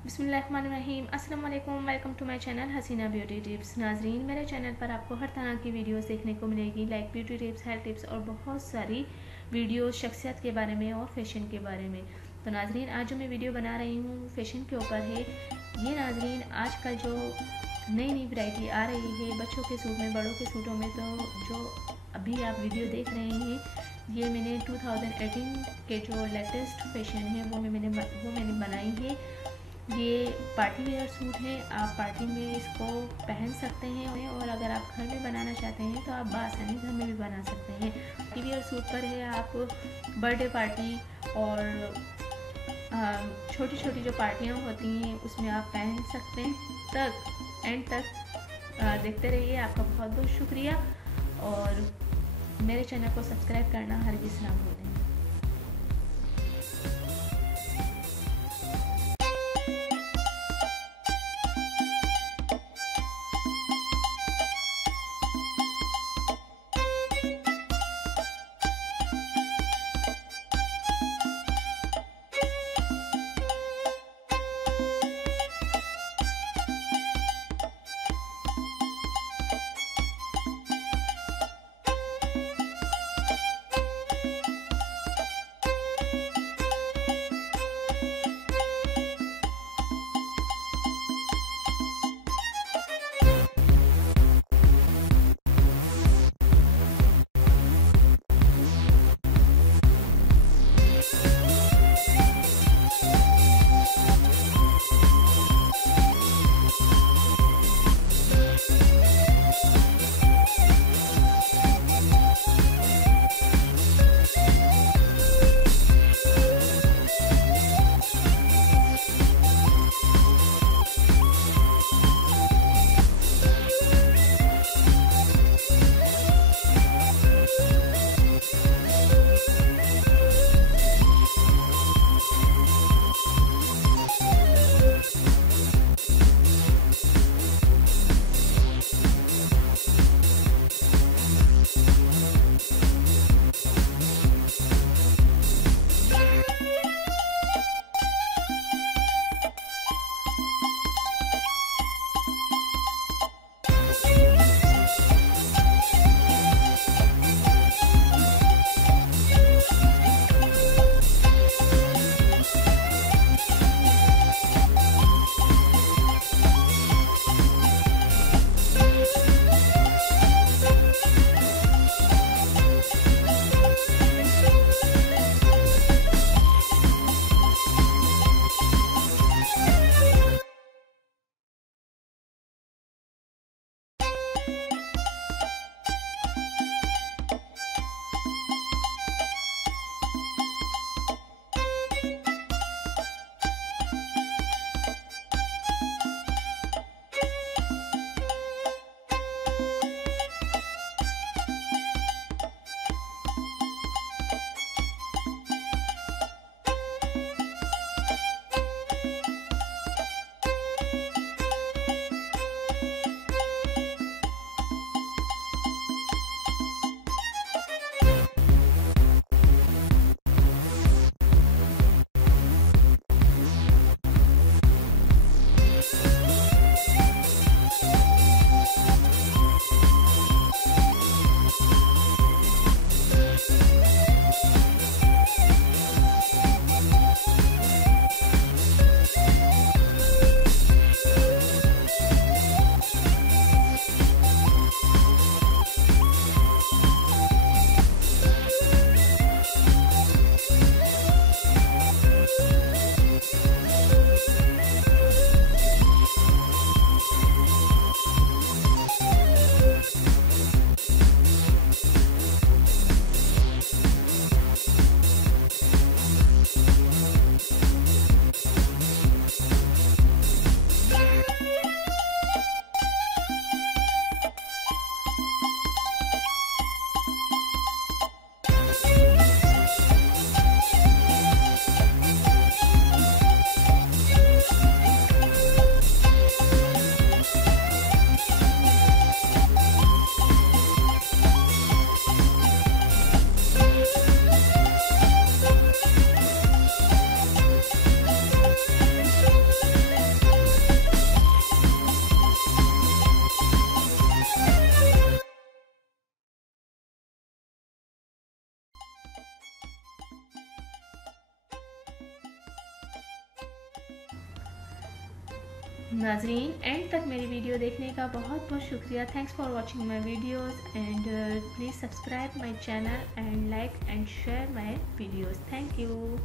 बिस्मिल्लाहिर्रहमानिर्रहीम। अस्सलाम वालेकुम। Welcome to my channel Hasina beauty tips. नाजरीन, मेरे चैनल पर आपको हर तरह की वीडियोस देखने को मिलेगी, like beauty tips, health tips और बहुत सारी वीडियोस शख्सियत के बारे में और फैशन के बारे में। तो नाजरीन, आज जो मैं वीडियो बना रही हूँ फैशन के ऊपर है। ये नाजरीन, आजकल जो नई नई वैरायटी आ रही है बच्चों के सूट में, बड़ों के सूटों में, तो जो अभी आप वीडियो देख रहे हैं ये मैंने 2018 के जो लेटेस्ट फैशन है वो मैंने बनाई है। ये पार्टी वेयर सूट है, आप पार्टी में इसको पहन सकते हैं और अगर आप घर में बनाना चाहते हैं तो आप बासानी घर में भी बना सकते हैं। पार्टी वेयर सूट पर है आप बर्थडे पार्टी और छोटी छोटी जो पार्टियाँ होती हैं उसमें आप पहन सकते हैं। तक एंड तक देखते रहिए। आपका बहुत बहुत शुक्रिया और मेरे चैनल को सब्सक्राइब करना हरगिज़ ना भूलें। नाजरीन, एंड तक मेरी वीडियो देखने का बहुत बहुत शुक्रिया। Thanks for watching my videos and please subscribe my channel and like and share my videos. Thank you.